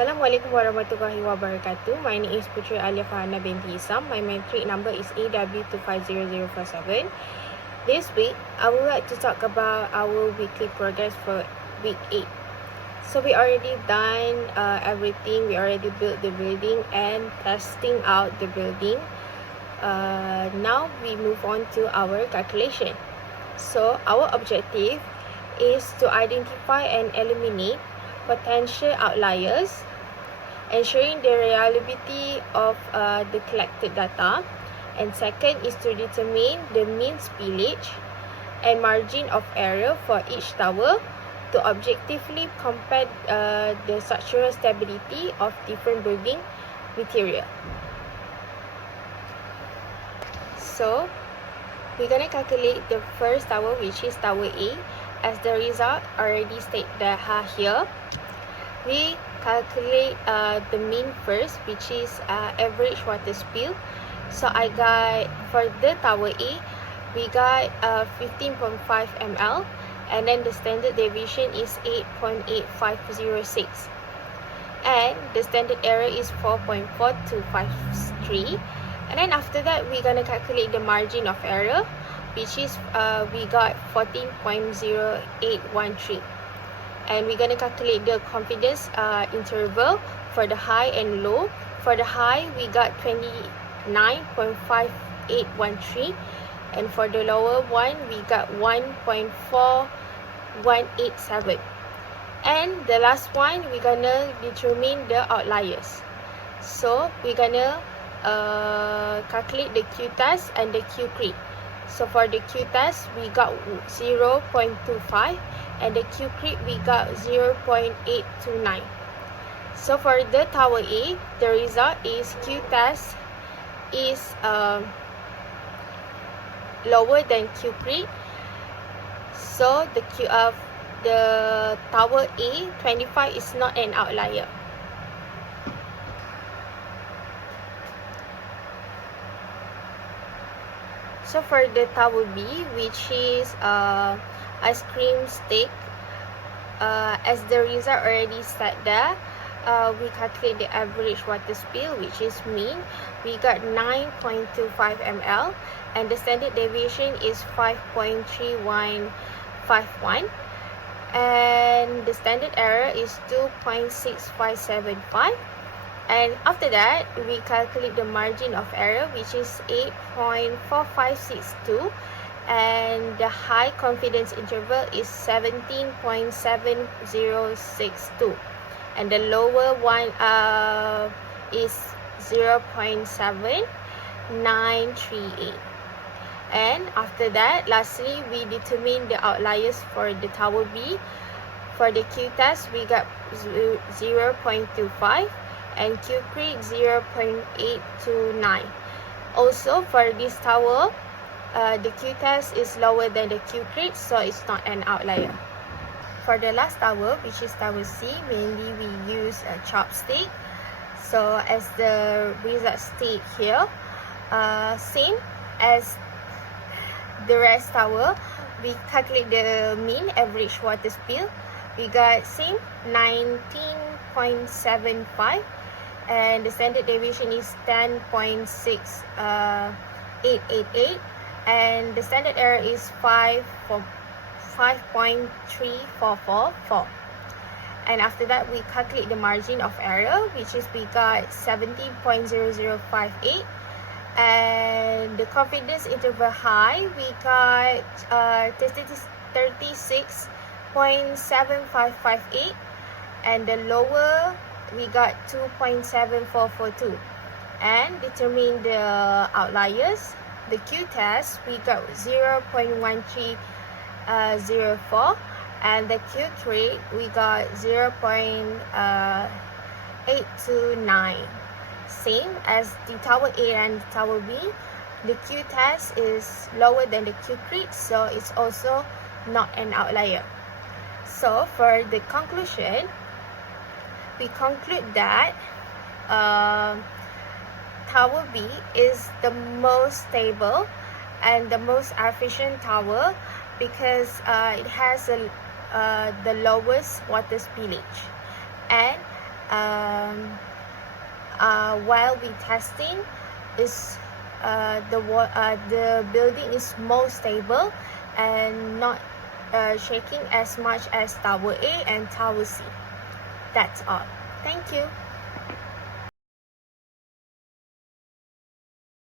Assalamualaikum warahmatullahi wabarakatuh. My name is Putri Alia Fahana binti Isam. My matric number is AW250047. This week, I would like to talk about our weekly progress for week 8. So we already done everything. We already built the building and testing out the building. Now we move on to our calculation. So our objective is to identify and eliminate potential outliers, ensuring the reliability of the collected data. And second is to determine the mean spillage and margin of error for each tower to objectively compare the structural stability of different building material. So we're going to calculate the first tower, which is tower A. As the result already stated here, we calculate the mean first, which is average water spill. So I got, for the tower A, we got 15.5 ml, and then the standard deviation is 8.8506, and the standard error is 4.4253. And then after that, we're gonna calculate the margin of error, which is we got 14.0813. And we're going to calculate the confidence interval for the high and low. For the high, we got 29.5813, and for the lower one, we got 1.4187. And the last one, we're going to determine the outliers. So we're going to calculate the Q test and the Q creep. So for the Q test, we got 0.25, and the Q creep we got 0.829. So for the tower A, the result is Q test is lower than Q creep. So the tower A 25 is not an outlier. So for the tower B, which is ice cream stick, as the result already said there, we calculate the average water spill, which is mean. We got 9.25 ml, and the standard deviation is 5.3151, and the standard error is 2.6575. And after that, we calculate the margin of error, which is 8.4562, and the high confidence interval is 17.7062, and the lower one is 0.7938. And after that, lastly, we determine the outliers for the tower B. For the Q test, we got 0.25, and Q creep 0.829. Also for this tower, the Q test is lower than the Q creep, so it's not an outlier. For the last tower, which is tower C, mainly we use a chopstick. So as the result state here, same as the rest tower, we calculate the mean average water spill. We got same 19.75, and the standard deviation is 10.6888, and the standard error is 5.3444. And after that, we calculate the margin of error, which is we got 17.0058, and the confidence interval high, we got 36.7558, and the lower we got 2.7442. And determine the outliers. The Q test, we got 0.1304, and the Q creep we got 0.829. Same as the tower A and tower B, the Q test is lower than the Q creep, so it's also not an outlier. So for the conclusion, we conclude that tower B is the most stable and the most efficient tower because it has the lowest water spillage, and while we testing is the building is more stable and not shaking as much as Tower A and Tower C. That's all. Thank you.